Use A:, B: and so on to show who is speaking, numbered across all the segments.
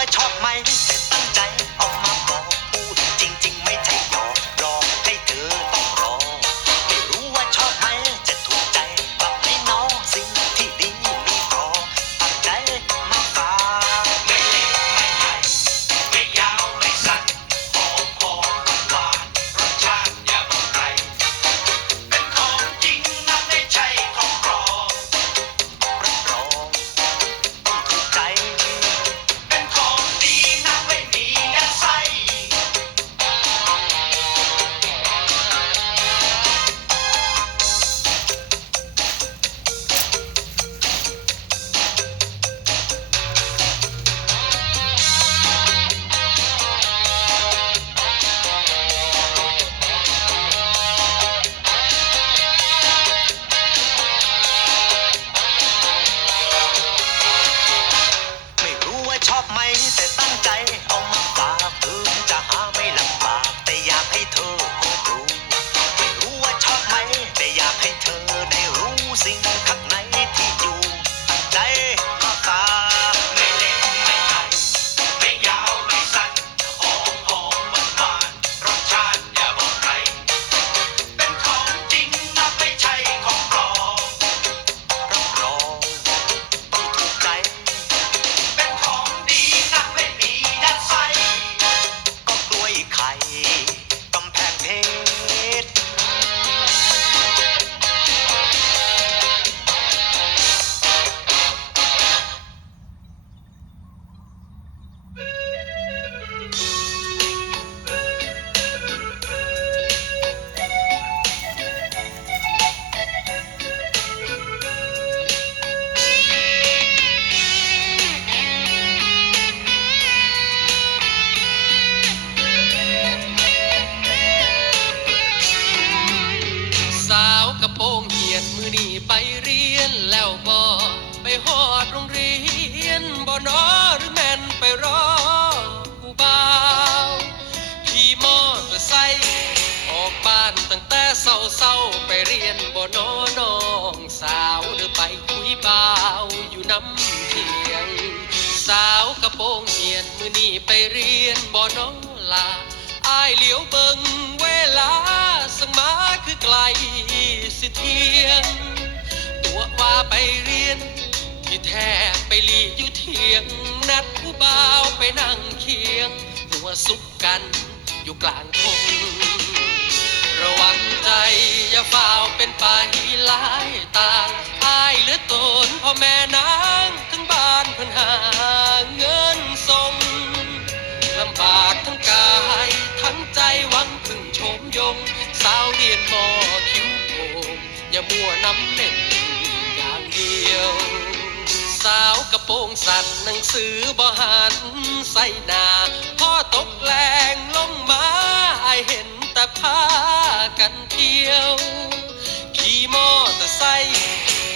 A: วชอบไหมือนี่ไปเรียนแล้วบ่ไปหอดโรงเรียนบ่นอหรือแม่นไปรอผู้บ่าวขี่มอเตอร์ไซค์ออกบ้านตั้งแต่เศร้าๆไปเรียนบ่นอน้องสาวหรือไปคุยบ่าวอยู่น้ำเทียง สาวกระโปรงเหียนมือนี่ไปเรียนบ่นอลาอายเหลียวเบิงเวลา สังมาคือไกลสิเทียง ตัวว่าไปเรียน ที่แท้ไปหลีอยู่เทียง นัดผู้บ่าวไปนั่งเคียง หัวสุกกันอยู่กลางทงระวังใจอย่าฝ่าเป็นไปหลายต่างอายเหลือตนพ่อแม่นางทั้งบ้านพิ่นหา อย่ามัวน้ำเล่นอย่างเดียว สาวกระโปรงสั่นหนังสือบ่หันใส่หนาพ่อตกแรงลงมาอเห็นแต่พากันเที่ยว ขี่มอเตอร์ไซค์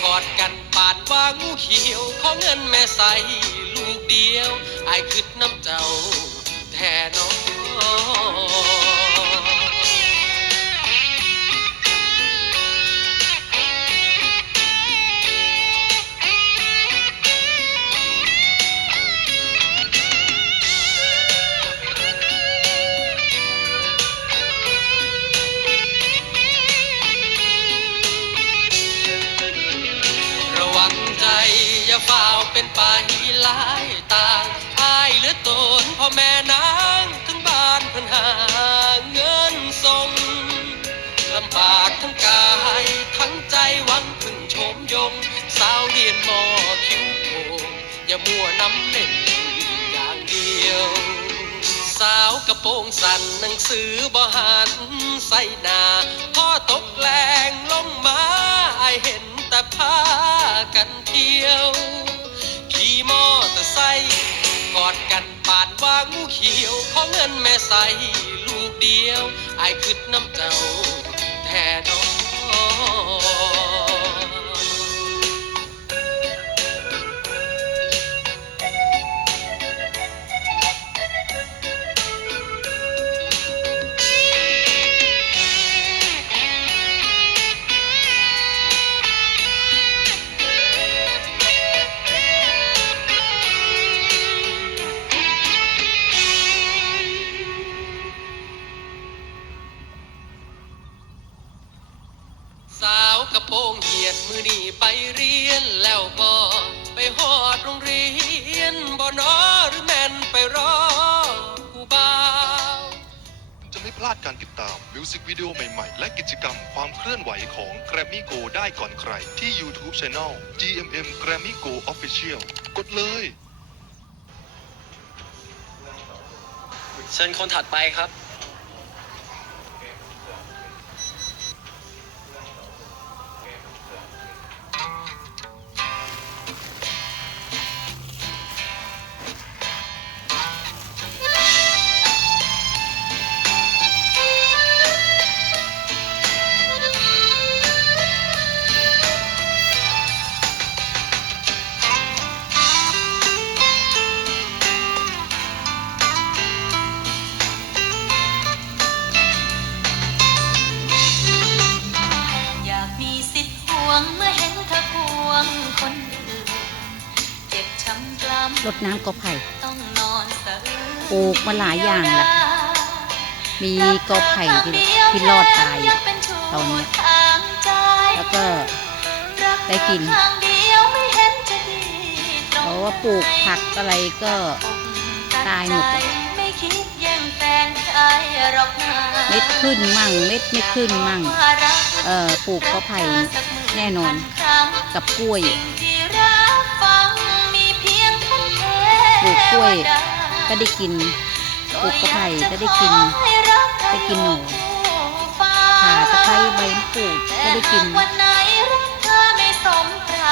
A: กอดกันปาดว่างูเขียวขอเงินแม่ใส่ลูกเดียวไอายคิดน้ำเจ้าแท่น้อง อย่าฝ่าเป็นไปหลายต่างอายเหลือตนพ่อแม่นางทั้งบ้านเพิ่นหาเงินส่งลำบากทั้งกายทั้งใจหวังพึ่งชมยงสาวเรียนมอคิ้วโปงอย่ามัวนำเล่นอย่างเดียว สาวกระโปรงสั่นหนังสือบ่หันใส่หนาพ่อตกแรงลงมาไอเห็น แต่พากันเที่ยว ขี่มอเตอร์ไซค์กอดกันปาดว่างูเขียวขอเงินแม่ใส่ลูกเดียวไอ้คืดน้ำเจ้าแท่น้อ กระโปรงเหียดมือนี่ไปเรียนแล้วบ่ไปหอดโรงเรียนบ่นอหรือแม่นไปรอผู้บ่าว
B: จะไม่พลาดการติดตามมิวสิกวิดีโอใหม่ๆ และกิจกรรมความเคลื่อนไหวของ Grammy Go ได้ก่อนใคร ที่ YouTube Channel GMM Grammy Go Official กดเลย
C: เชิญคนถัดไปครับ
D: รดน้ำกอไผ่
E: ต้องนอนสะอื้น
D: ปลูกมาหลายอย่างละมีกอไผ่ที่ที่รอดตายอยู่ตอนเนี้ยแล้วก็ได้กินเพราะว่าปลูกผักอะไรก็ตายหมดอะ
E: ไม่คิดแย่งแฟนใครหรอกนะ
D: เม็ดขึ้นมั่งเม็ดไม่ขึ้นมั่งเอ่อปลูกกอไผ่แน่นอนกับกล้วย ลูกกล้วย ก็ได้กินปลูกกระไผ่ก็ได้กินได้กินหน่อข่าตะไคร้ใบมะกรูดก็ได้กิน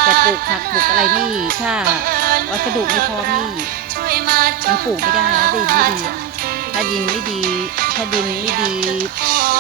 D: แต่ปลูกผักปลูกอะไรนี่ถ้าวัสดุไม่พอนี่
E: มั
D: นปลูกไม่ได้นะดินไม่ดี ถ้าดินไม่ดี ถ้าดินไม่ดี